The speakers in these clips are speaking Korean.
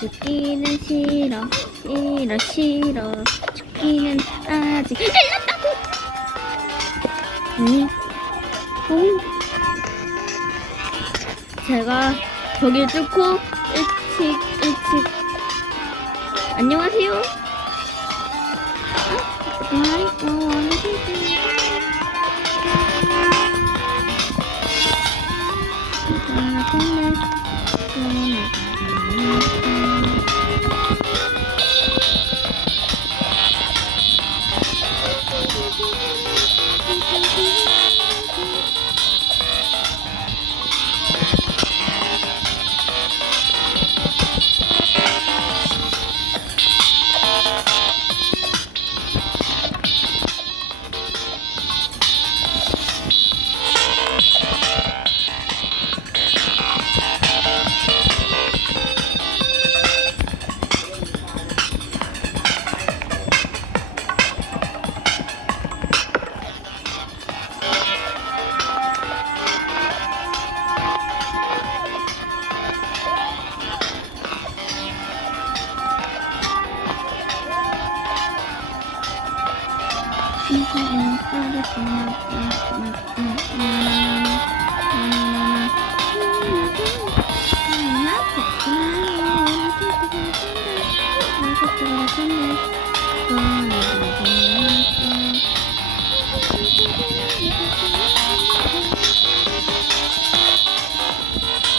죽기는 싫어 싫어 싫어. 죽기는 아직 일났다고. 응? 응? 제가 벽을 뚫고 일찍 일찍. 안녕하세요. 아이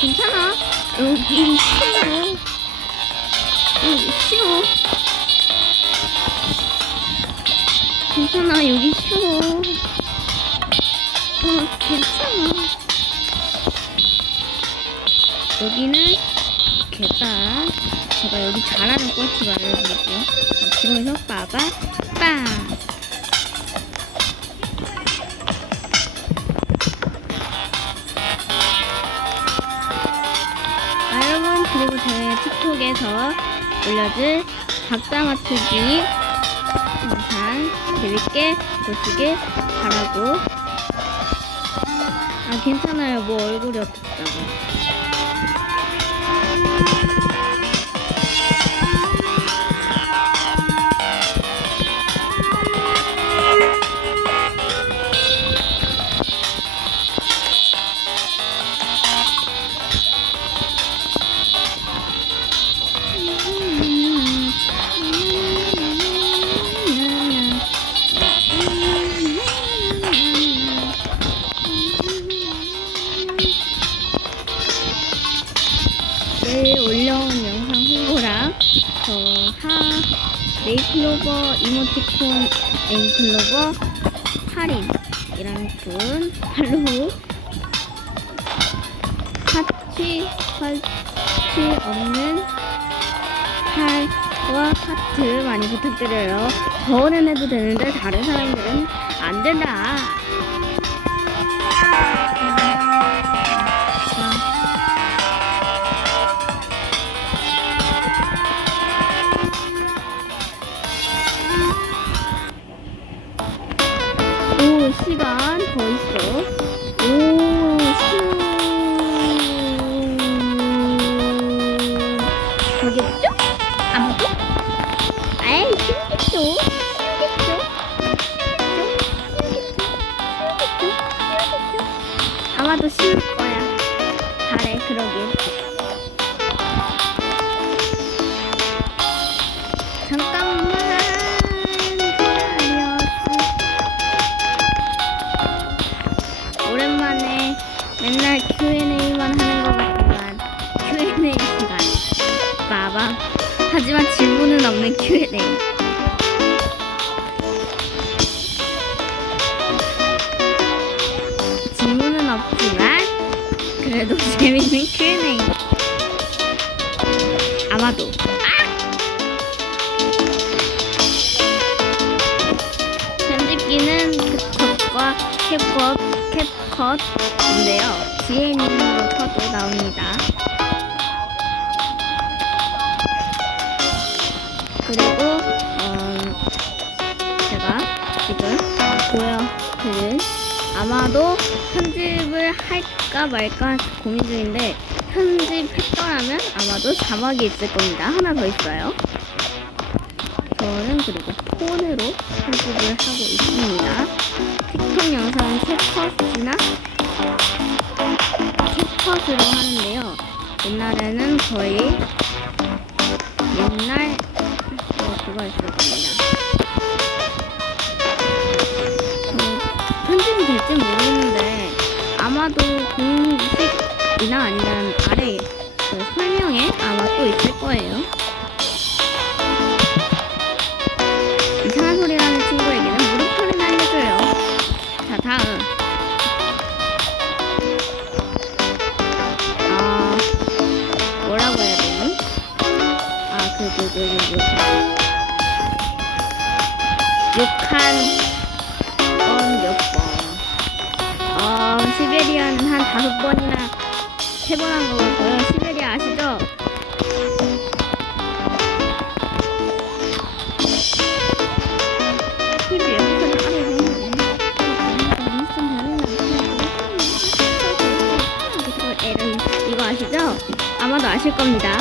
괜찮아. 여기 쉬워. 여기 쉬워. 괜찮아. 여기 쉬워. 어, 괜찮아. 여기는 개다. 제가 여기 잘하는 꼴찌 알려드릴게요. 지금에서 빠바 빵. 아, 여러분 그리고 제 틱톡에서 올려줄 박자 맞추기 영상 재밌게 보시길 바라고. 아 괜찮아요. 뭐 얼굴이 어떻다고 네이클로버 8인이라는 분 팔로우 파치 파치 없는 팔과 하트 많이 부탁드려요. 저 어른해도 되는데 다른 사람들은 안 된다. 오 시간 더 있어. 오 슈. 저겠죠? 아무도? 아이 쉬우겠죠? 아마도 쉬울 거야. 잘해 그러길. 캡컷, 캡컷인데요. 있는 로터도 나옵니다. 그리고 어, 제가 지금 보여드릴 아마도 편집을 할까 말까 고민 중인데 편집했더라면 아마도 자막이 있을 겁니다. 하나 더 있어요. 저는 그리고 폰으로 편집을 하고 있습니다. 틱톡 영상은 캡컷이나 캡컷으로 하는데요. 옛날에는 거의 옛날 뭐 그거 있을 겁니다. 어, 편집이 될지 모르겠는데 아마도 공식이나 아니면 아래 그 설명에 아마 또 있을 거예요. 한건몇 번? 어, 시베리아는 한 다섯 번이나 세 번 한 것 같고요. 시베리아 아시죠? 이거 아시죠? 아마도 아실 겁니다.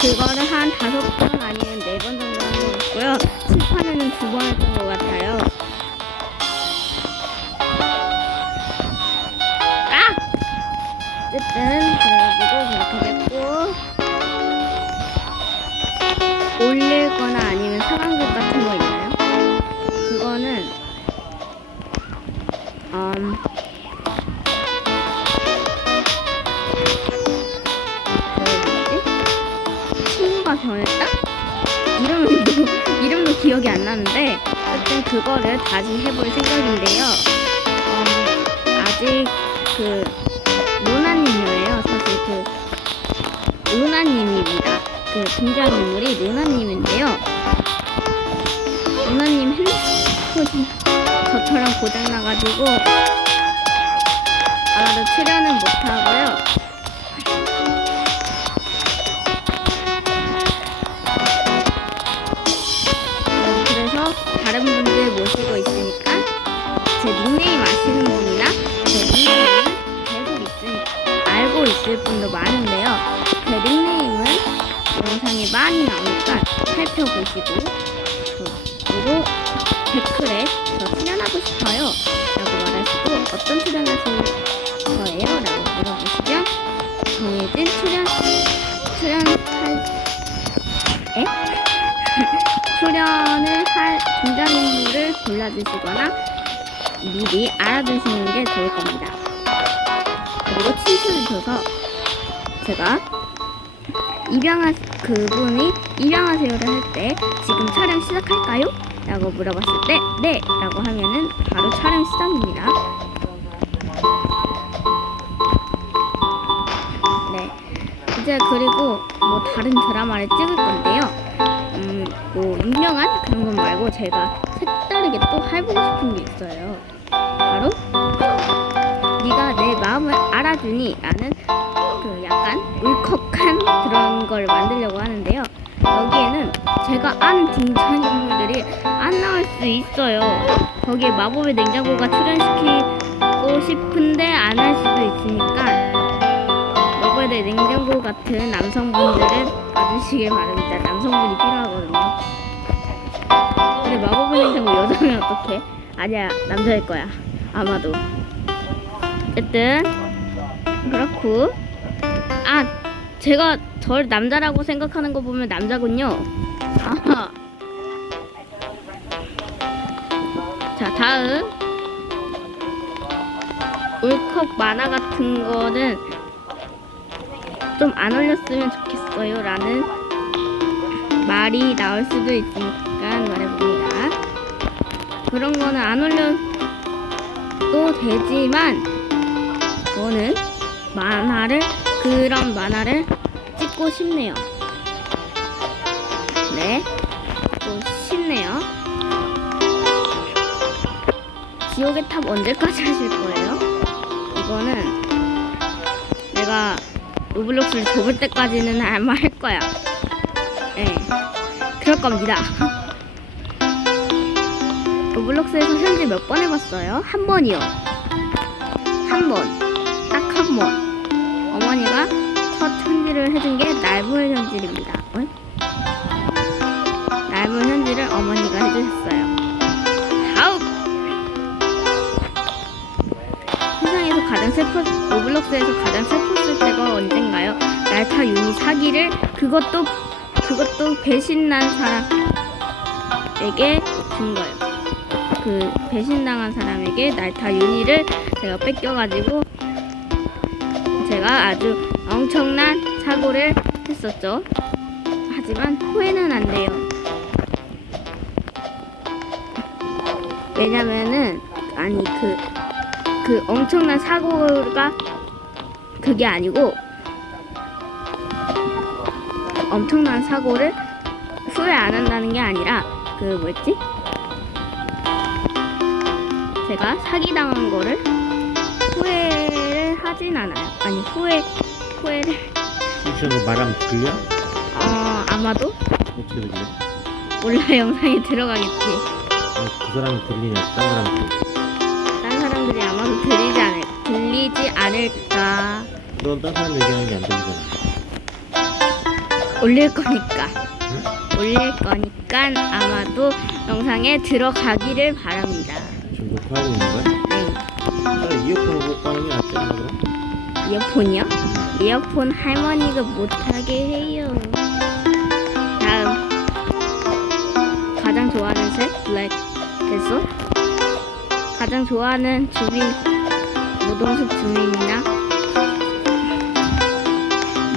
그거를 한 다섯 번 아니면 네 번 정도 한것 같고요. 칠판에는 두 번 했던 것 같아요. 아! 어쨌든 나는데 어쨌든 그거를 다시 해볼 생각인데요. 음, 아직 그 로나님이에요. 사실 그 로나님입니다. 그 등장인물이 로나님인데요. 로나님 핸드폰이 저처럼 고장나가지고 아마도 출연은 못하고요. 다른 분들 모시고 있으니까 제 닉네임 아시는 분이나 제 닉네임은 계속 있으니 알고 있을 분도 많은데요. 제 닉네임은 영상에 많이 나오니까 살펴보시고 저- 그리고 댓글에 저 출연하고 싶어요 라고 말하시고 어떤 출연하실 거예요? 라고 물어보시면 정해진 출연 출연할 에? 출연을 할 등장인물을 골라주시거나 미리 알아두시는 게 좋을 겁니다. 그리고 친추를 줘서 제가 입양하 그분이 입양하세요를 할 때 지금 촬영 시작할까요? 라고 물어봤을 때 네! 라고 하면은 바로 촬영 시작입니다. 네. 이제 그리고 뭐 다른 드라마를 찍을 건데요. 음, 뭐 유명한 그런 건 말고 제가 색다르게 또 해보고 싶은 게 있어요. 바로 네가 내 마음을 알아주니 라는 그 약간 울컥한 그런 걸 만들려고 하는데요. 여기에는 제가 아는 등장 인물들이 안 나올 수 있어요. 거기에 마법의 냉장고가 출연시키고 싶은데 안 할 수도 있으니까 냉장고 같은 남성분들은 봐주시길 바랍니다. 남성분이 필요하거든요. 근데 마법의 냉장고 여자면 어떡해? 아니야, 남자일 거야. 아마도. 어쨌든, 그렇고. 아, 제가 절 남자라고 생각하는 거 보면 남자군요. 아하. 자, 다음. 울컥 만화 같은 거는 좀 안 올렸으면 좋겠어요. 라는 말이 나올 수도 있으니까 말해봅니다. 그런 거는 안 올려도 되지만, 저는 만화를, 그런 만화를 찍고 싶네요. 네. 찍고 싶네요. 지옥의 탑 언제까지 하실 거예요? 이거는 내가 로블록스를 접을 때까지는 아마 할 거야. 네. 그럴 겁니다. 로블록스에서 현재 몇 번 해봤어요? 한 번이요. 한 번, 딱 한 번. 어머니가 첫 현질을 해준 게 날물 현질입니다. 어이? 날물 현질을 어머니가 해주셨어요. 다음! 세상에서 가장 슬펐, 로블록스에서 가장 슬펐을 때가 언젠가요? 날타 유니 사기를 그것도 그것도 배신난 사람에게 준 거예요. 그 배신당한 사람에게 날타 유니를 제가 뺏겨가지고 제가 아주 엄청난 사고를 했었죠. 하지만 후회는 안 돼요. 왜냐면은 아니 그 그 엄청난 사고가 그게 아니고 엄청난 사고를 후회 안 한다는 게 아니라 그 뭐였지? 제가 사기당한 거를 후회를 하진 않아요. 아니 후회 후회를 혹시 그 말하면 들려? 어 아마도 어떻게 들려? 몰라 영상에 들어가겠지. 어, 그 사람이 들리냐? 딴 사람 들려? 다른 사람들이 아마도 들리지 않을 들리지 않을까 넌딴 사람 얘기하는 게 안 들리잖아. 올릴 거니까 응? 올릴 거니까 아마도 영상에 들어가기를 바랍니다. 지금 녹화하고 있는 거야? 네. 차라리 이어폰을 못 가는 게 낫지 않나 그럼? 이어폰이요? 이어폰 할머니가 못하게 해요. 다음 가장 좋아하는 색 블랙 됐어? 가장 좋아하는 주민 노동숲 주민이나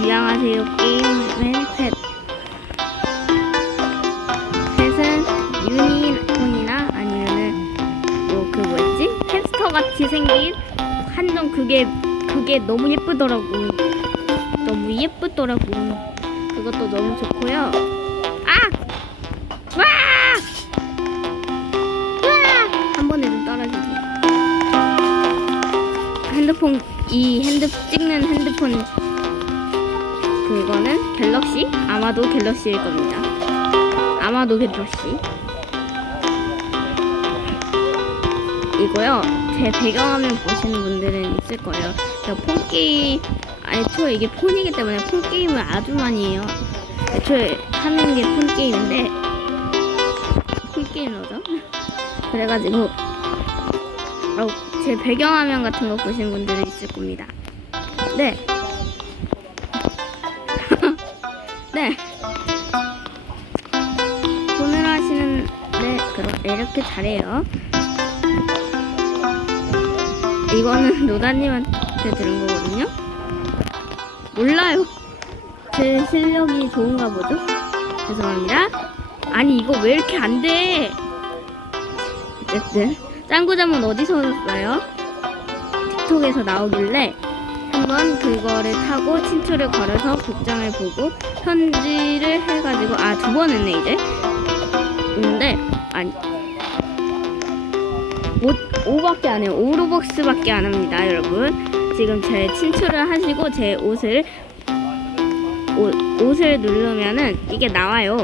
유양하세요 게임의 펫 펫은 유니콘이나 아니면은 뭐 그 뭐였지 햄스터 같이 생긴 한정 그게 그게 너무 예쁘더라고. 너무 예쁘더라고. 그것도 너무 좋고요. 핸드폰 이 핸드 찍는 핸드폰 그거는 갤럭시 아마도 갤럭시일 겁니다. 아마도 갤럭시. 이고요. 제 배경화면 보시는 분들은 있을 거예요. 폰 게임, 애초에 이게 폰이기 때문에 폰 게임을 아주 많이 해요. 애초에 하는 게 폰 게임인데, 폰 게임러죠? 그래가지고, 어, 제 배경화면 같은 거 보시는 분들은 있을 겁니다. 네. 네. 폰을 하시는, 네, 그럼 이렇게 잘해요. 이거는 노다님한테 들은 거거든요. 몰라요. 제 실력이 좋은가 보죠? 죄송합니다. 아니 이거 왜 이렇게 안 돼? 어쨌든 짱구잠은 어디서 샀어요? 틱톡에서 나오길래 한번 그거를 타고 친추를 걸어서 복장을 보고 편지를 해가지고 아 두 번 했네 이제. 근데 아니 5, 5밖에 안 해요. 5로벅스밖에 안 합니다, 여러분. 지금 제 친추를 하시고 제 옷을 옷, 옷을 누르면은 이게 나와요.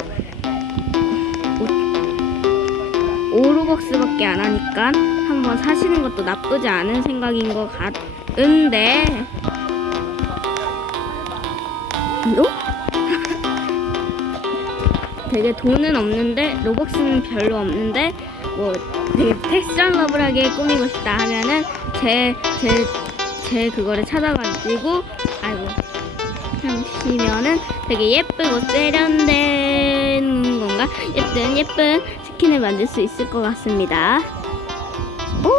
5로벅스밖에 안 하니까 한번 사시는 것도 나쁘지 않은 생각인 것 같은데. 너? 되게 돈은 없는데 로벅스는 별로 없는데 뭐 되게 패션 러블하게 꾸미고 싶다 하면은 제 제 제 그거를 찾아가지고 아이고 잠시면은 되게 예쁘고 세련된 건가? 여튼 예쁜 스킨을 만들 수 있을 것 같습니다. 오,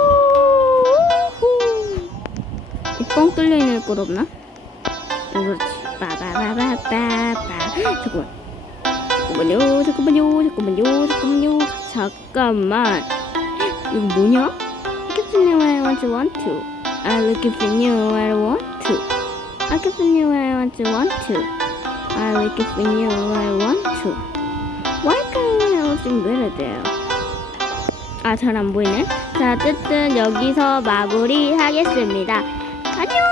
이뻥 뚫려 있는 곳 없나? 어, 그렇지. 빠바바바바바. 잠깐만. 잠깐만요, 잠깐만요, 잠깐만요, 잠깐만요. 잠깐만. 이거 뭐냐? Look at you, I want to want to. I look at you, I want to. Look at you, I want to want to. I look at you, I want to. Better there? 아, 잘 안 보이네. 자, 어쨌든 여기서 마무리 하겠습니다. 안녕!